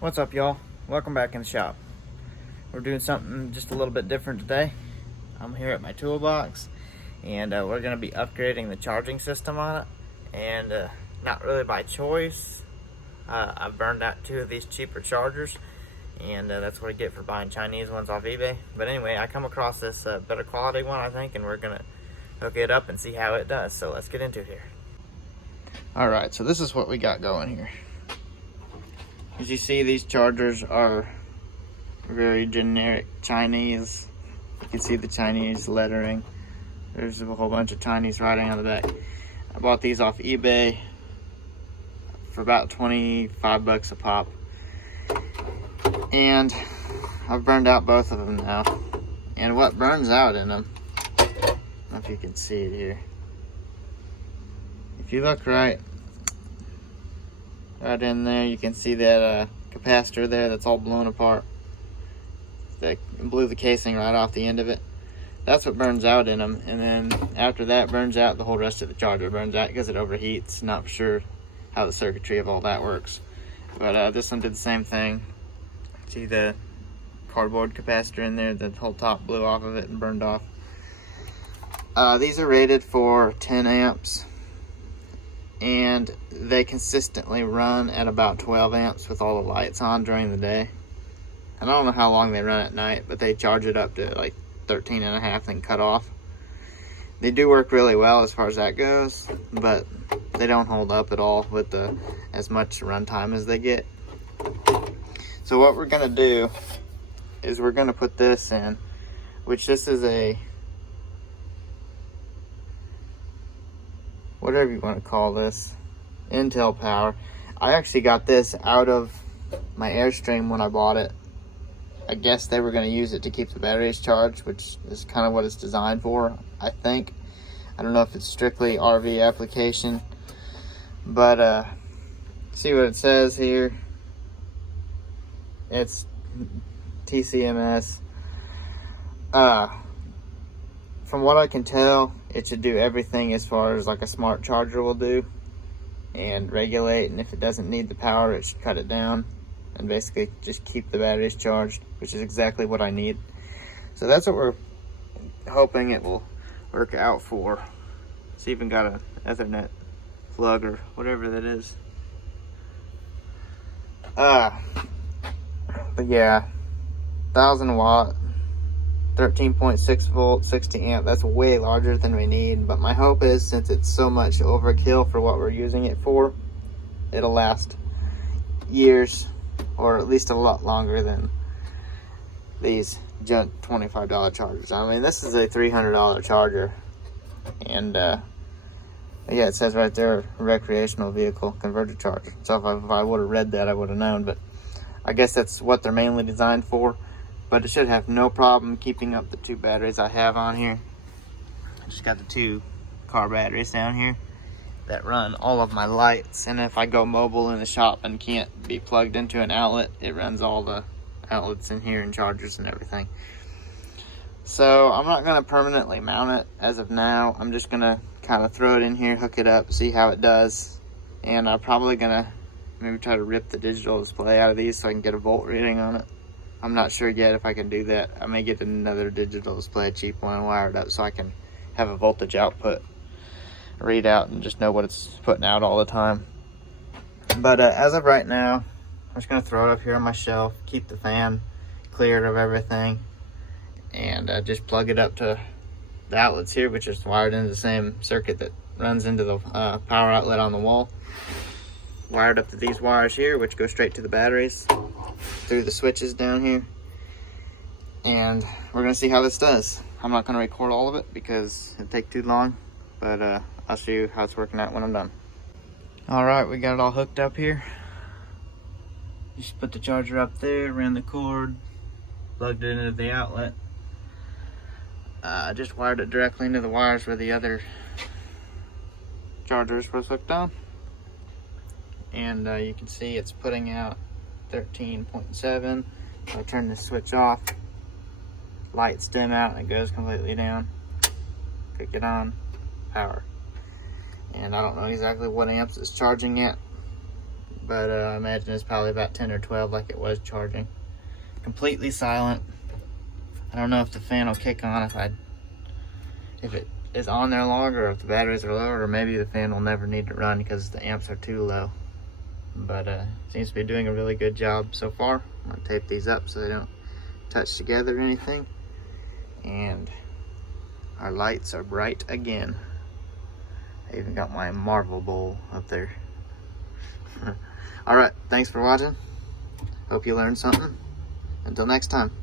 What's up, y'all? Welcome back in the shop. We're doing something just a little bit different today. I'm here at my toolbox, and we're going to be upgrading the charging system on it. And not really by choice. I've burned out 2 of these cheaper chargers, and that's what I get for buying Chinese ones off eBay. But anyway, I come across this better quality one, I think, and we're going to hook it up and see how it does. So let's get into it here. Alright, so this is what we got going here. As you see, these chargers are very generic Chinese. You can see the Chinese lettering. There's a whole bunch of Chinese writing on the back. I bought these off eBay for about 25 bucks a pop. And I've burned out both of them now. And what burns out in them, I don't know if you can see it here. If you look right in there, you can see that capacitor there that's all blown apart. That blew the casing right off the end of it. That's what burns out in them, and then after that burns out, the whole rest of the charger burns out because it overheats. Not for sure how the circuitry of all that works, but this one did the same thing. See the cardboard capacitor in there, the whole top blew off of it and burned off. These are rated for 10 amps. And they consistently run at about 12 amps with all the lights on during the day. And I don't know how long they run at night, but they charge it up to like 13 and a half and cut off. They do work really well as far as that goes, but they don't hold up at all with as much runtime as they get. So what we're gonna do is we're gonna put this in, which this is a, whatever you want to call this, Intel power. I actually got this out of my Airstream when I bought it. I guess they were going to use it to keep the batteries charged, which is kind of what it's designed for, I think. I don't know if it's strictly RV application, but see what it says here. It's TCMS. From what I can tell, it should do everything as far as like a smart charger will do, and regulate, and if it doesn't need the power, it should cut it down and basically just keep the batteries charged, which is exactly what I need. So that's what we're hoping it will work out for. It's even got an Ethernet plug or whatever that is. But yeah, 1000 watt, 13.6 volt, 60 amp. That's way larger than we need, but my hope is, since it's so much overkill for what we're using it for, it'll last years, or at least a lot longer than these junk $25 chargers. I mean, this is a $300 charger, and yeah, it says right there, recreational vehicle converter charger. So if I would have read that, I would have known, but I guess that's what they're mainly designed for. But it should have no problem keeping up the 2 batteries I have on here. I just got the 2 car batteries down here that run all of my lights. And if I go mobile in the shop and can't be plugged into an outlet, it runs all the outlets in here and chargers and everything. So I'm not going to permanently mount it as of now. I'm just going to kind of throw it in here, hook it up, see how it does. And I'm probably going to maybe try to rip the digital display out of these so I can get a volt reading on it. I'm not sure yet if I can do that. I may get another digital display, a cheap one, wired up so I can have a voltage output readout and just know what it's putting out all the time. But as of right now, I'm just going to throw it up here on my shelf, keep the fan cleared of everything, and just plug it up to the outlets here, which is wired into the same circuit that runs into the power outlet on the wall. Wired up to these wires here, which go straight to the batteries through the switches down here, and we're gonna see how this does. I'm not gonna record all of it because it'd take too long, but I'll show you how it's working out when I'm done. All right, we got it all hooked up here. Just put the charger up there, ran the cord, plugged it into the outlet. Just wired it directly into the wires where the other charger was hooked on. And you can see it's putting out 13.7. I turn the switch off, lights dim out, and it goes completely down. Click it on, power. And I don't know exactly what amps it's charging at, but I imagine it's probably about 10 or 12 like it was charging. Completely silent. I don't know if the fan will kick on if it is on there longer, or if the batteries are lower, or maybe the fan will never need to run because the amps are too low. But seems to be doing a really good job so far. I'm gonna tape these up so they don't touch together or anything. And our lights are bright again. I even got my Marvel bowl up there. All right, thanks for watching. Hope you learned something. Until next time.